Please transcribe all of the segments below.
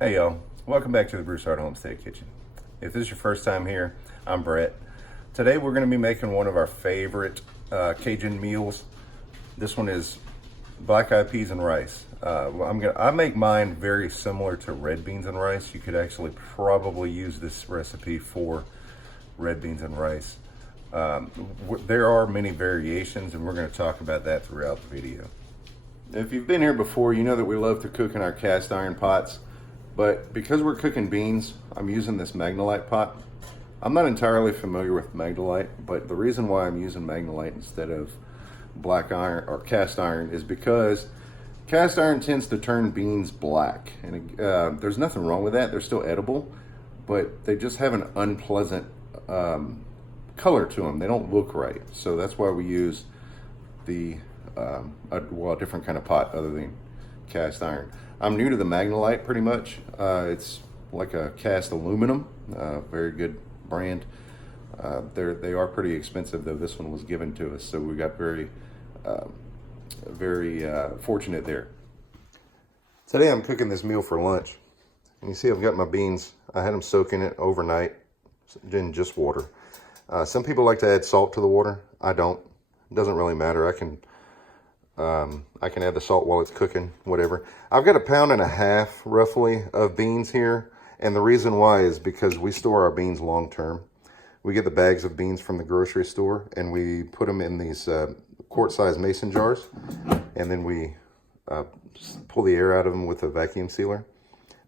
Hey y'all, welcome back to the Broussard Homestead Kitchen. If this is your first time here, I'm Brett. Today we're going to be making one of our favorite Cajun meals. This one is black-eyed peas and rice. I make mine very similar to red beans and rice. You could actually probably use this recipe for red beans and rice. There are many variations, and we're going to talk about that throughout the video. If you've been here before, you know that we love to cook in our cast iron pots. But because we're cooking beans, I'm using this Magnolite pot. I'm not entirely familiar with Magnolite, but the reason why I'm using Magnolite instead of black iron or cast iron is because cast iron tends to turn beans black. And there's nothing wrong with that. They're still edible, but they just have an unpleasant color to them. They don't look right. So that's why we use a different kind of pot other than cast iron. I'm new to the Magnolite pretty much. It's like a cast aluminum, very good brand. They are pretty expensive though. This one was given to us, so we got very fortunate there. Today I'm cooking this meal for lunch. And you see I've got my beans. I had them soak in it overnight in just water. Some people like to add salt to the water. I don't. It doesn't really matter. I can add the salt while it's cooking, whatever. I've got 1.5 pounds roughly of beans here. And the reason why is because we store our beans long term. We get the bags of beans from the grocery store and we put them in these quart-sized mason jars. And then we pull the air out of them with a vacuum sealer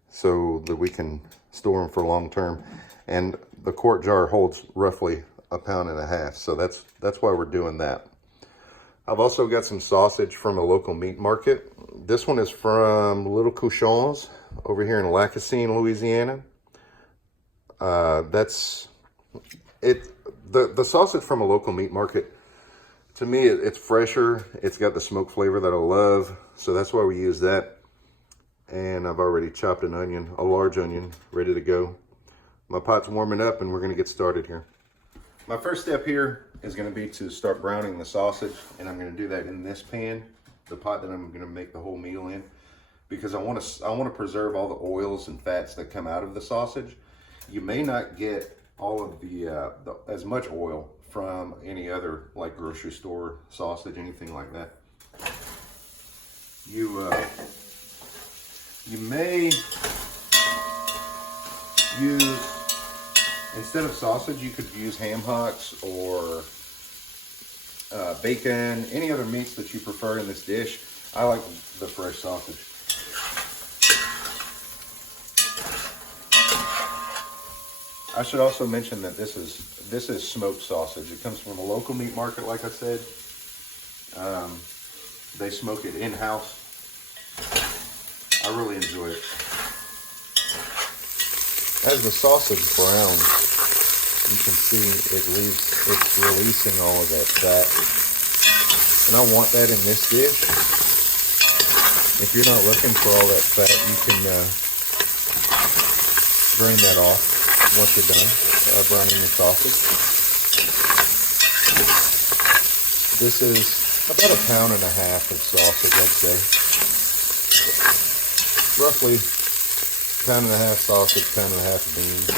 so that we can store them for long term. And the quart jar holds roughly 1.5 pounds. So that's why we're doing that. I've also got some sausage from a local meat market. This one is from Little Cochons over here in Lacassine, Louisiana. That's it. The sausage from a local meat market, to me, it's fresher. It's got the smoke flavor that I love. So that's why we use that. And I've already chopped an onion, a large onion, ready to go. My pot's warming up and we're gonna get started here. My first step here is going to be to start browning the sausage, and I'm going to do that in this pan, the pot that I'm going to make the whole meal in, because I want to preserve all the oils and fats that come out of the sausage. You may not get all of the as much oil from any other like grocery store sausage, anything like that. You may use, instead of sausage, you could use ham hocks or bacon, any other meats that you prefer in this dish. I like the fresh sausage. I should also mention that this is smoked sausage. It comes from a local meat market, like I said. They smoke it in-house. I really enjoy it. As the sausage browns, you can see it's releasing all of that fat. And I want that in this dish. If you're not looking for all that fat, you can drain that off once you're done browning the sausage. This is about 1.5 pounds of sausage, I'd say. Roughly 1.5 pounds sausage, 1.5 pounds of beans.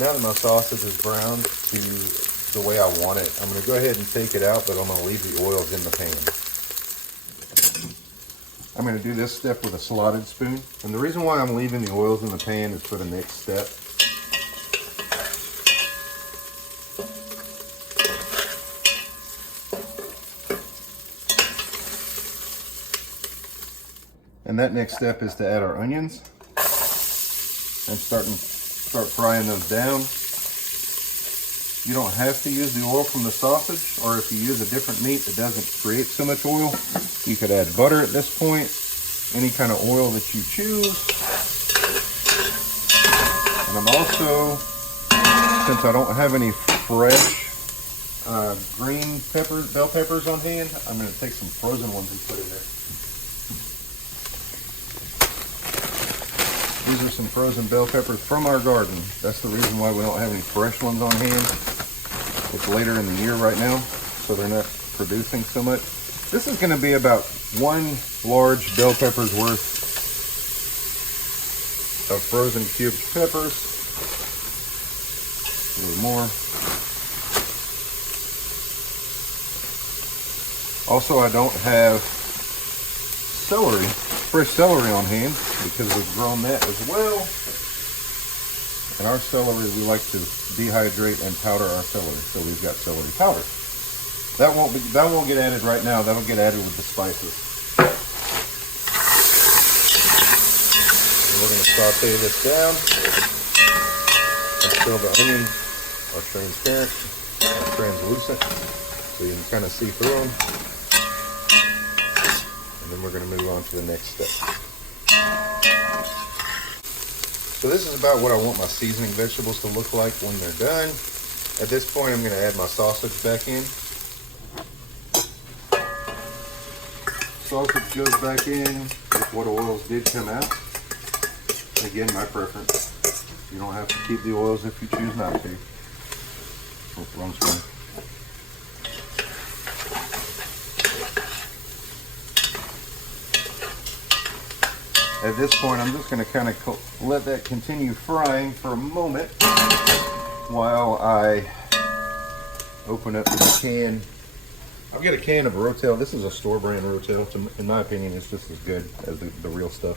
Now that my sausage is browned to the way I want it, I'm going to go ahead and take it out, but I'm going to leave the oils in the pan. I'm going to do this step with a slotted spoon. And the reason why I'm leaving the oils in the pan is for the next step. And that next step is to add our onions and start frying those down. You don't have to use the oil from the sausage, or if you use a different meat that doesn't create so much oil, you could add butter at this point, any kind of oil that you choose. And I'm also, since I don't have any fresh green peppers, bell peppers on hand, I'm going to take some frozen ones and put in there. These are some frozen bell peppers from our garden. That's the reason why we don't have any fresh ones on hand. It's later in the year right now, so they're not producing so much. This is going to be about 1 large bell pepper's worth of frozen cubed peppers. A little more. Also, I don't have celery, fresh celery on hand because we've grown that as well. And our celery, we like to dehydrate and powder our celery, so we've got celery powder. That won't get added right now. That'll get added with the spices. And we're going to saute this down until the onions are transparent and translucent, so you can kind of see through them. And then we're going to move on to the next step. So this is about what I want my seasoning vegetables to look like when they're done. At this point, I'm going to add my sausage back in. Sausage goes back in with what oils did come out. Again, my preference. You don't have to keep the oils if you choose not to. Oh, wrong spoon. At this point, I'm just going to kind of let that continue frying for a moment while I open up my can. I've got a can of Rotel. This is a store brand Rotel. In my opinion, it's just as good as the real stuff.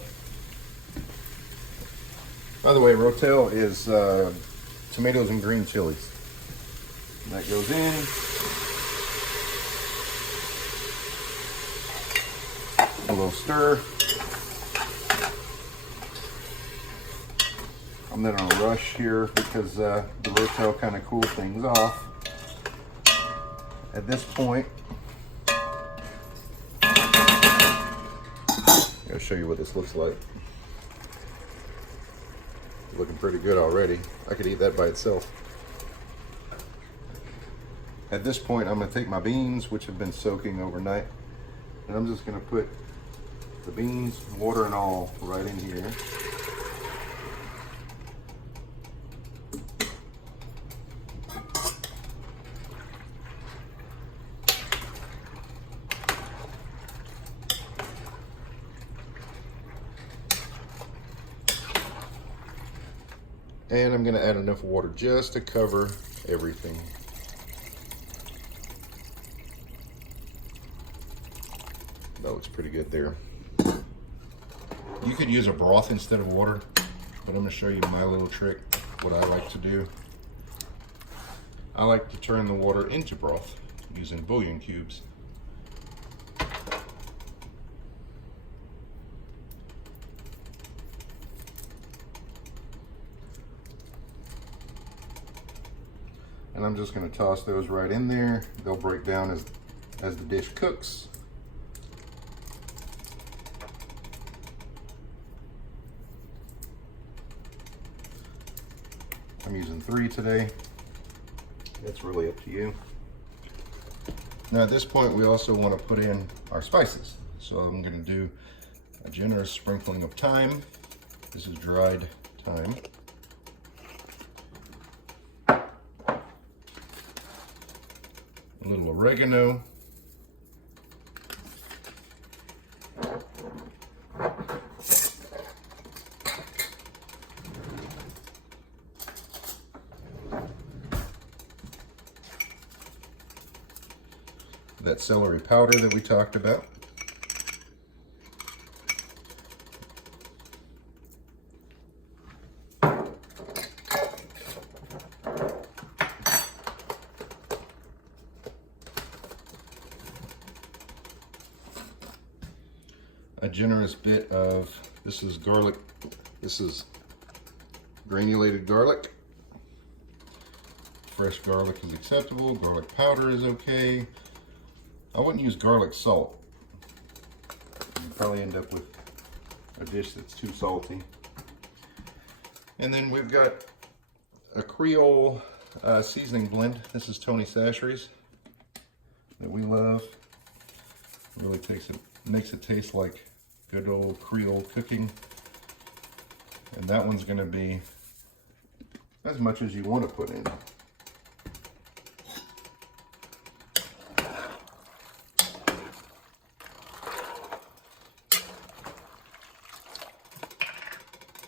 By the way, Rotel is tomatoes and green chilies. That goes in. A little stir. I'm not in a rush here because the Rotel kind of cools things off. At this point, I'll show you what this looks like. It's looking pretty good already. I could eat that by itself. At this point, I'm going to take my beans, which have been soaking overnight, and I'm just going to put the beans, water and all, right in here. And I'm going to add enough water just to cover everything. That looks pretty good there. You could use a broth instead of water, but I'm going to show you my little trick, what I like to do. I like to turn the water into broth using bouillon cubes. And I'm just going to toss those right in there. They'll break down as the dish cooks. I'm using 3 today. It's really up to you. Now at this point, we also want to put in our spices. So I'm going to do a generous sprinkling of thyme. This is dried thyme. A little oregano. That celery powder that we talked about. A generous bit of, this is garlic, this is granulated garlic. Fresh garlic is acceptable, garlic powder is okay. I wouldn't use garlic salt. You'd probably end up with a dish that's too salty. And then we've got a Creole seasoning blend. This is Tony Chachere's that we love. Really makes it taste like good old Creole cooking. And that one's going to be as much as you want to put in.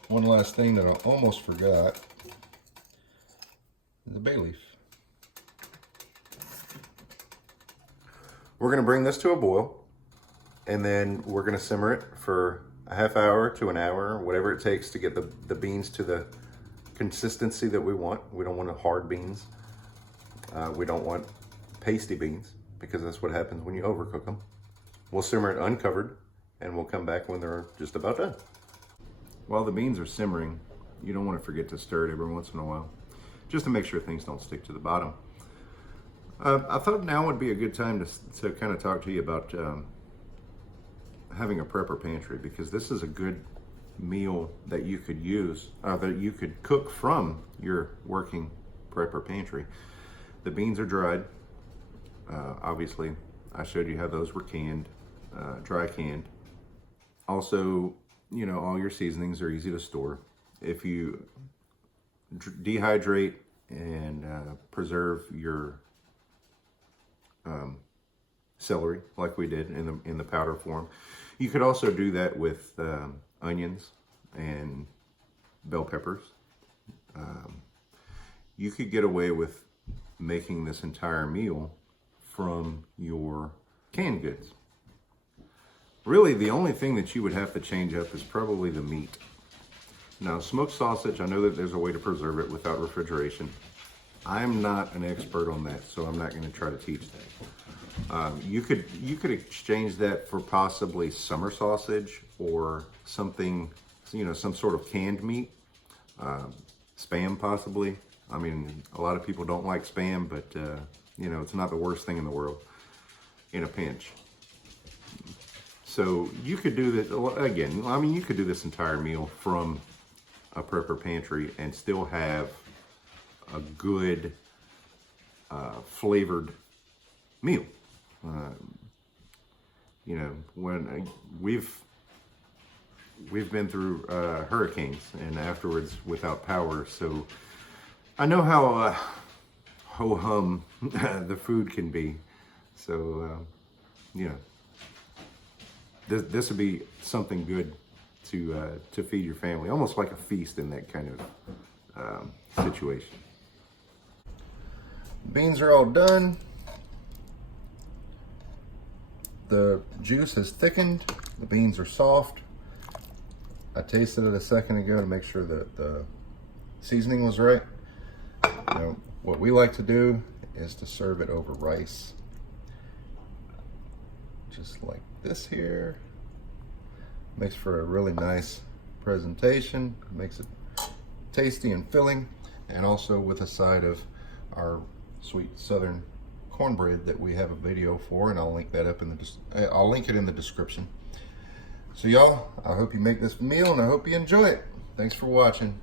one last thing that I almost forgot, the bay leaf. We're going to bring this to a boil, and then we're going to simmer it for a half hour to an hour, whatever it takes to get the beans to the consistency that we want. We don't want hard beans. We don't want pasty beans, because that's what happens when you overcook them. We'll simmer it uncovered, and we'll come back when they're just about done. While the beans are simmering, you don't want to forget to stir it every once in a while, just to make sure things don't stick to the bottom. I thought now would be a good time to kind of talk to you about having a prepper pantry, because this is a good meal that you could use, that you could cook from your working prepper pantry. The beans are dried. Obviously, I showed you how those were canned, dry canned. Also, you know, all your seasonings are easy to store. If you dehydrate and preserve your celery like we did in the powder form, you could also do that with onions and bell peppers. You could get away with making this entire meal from your canned goods. Really, the only thing that you would have to change up is probably the meat. Now, smoked sausage, I know that there's a way to preserve it without refrigeration. I'm not an expert on that, so I'm not going to try to teach that. You could exchange that for possibly summer sausage or something, you know, some sort of canned meat. Spam possibly. I mean, a lot of people don't like spam, but you know, it's not the worst thing in the world in a pinch. So you could do this, again, I mean, you could do this entire meal from a prepper pantry and still have a good flavored meal. You know, when we've been through hurricanes and afterwards without power, so I know how ho-hum the food can be. So, you know, this would be something good to feed your family, almost like a feast in that kind of situation. Beans are all done. The juice has thickened. The beans are soft. I tasted it a second ago to make sure that the seasoning was right. Now, what we like to do is to serve it over rice. Just like this here. Makes for a really nice presentation. Makes it tasty and filling. And also with a side of our sweet southern cornbread that we have a video for, and I'll link that up in the I'll link it in the description. So y'all, I hope you make this meal and I hope you enjoy it. Thanks for watching.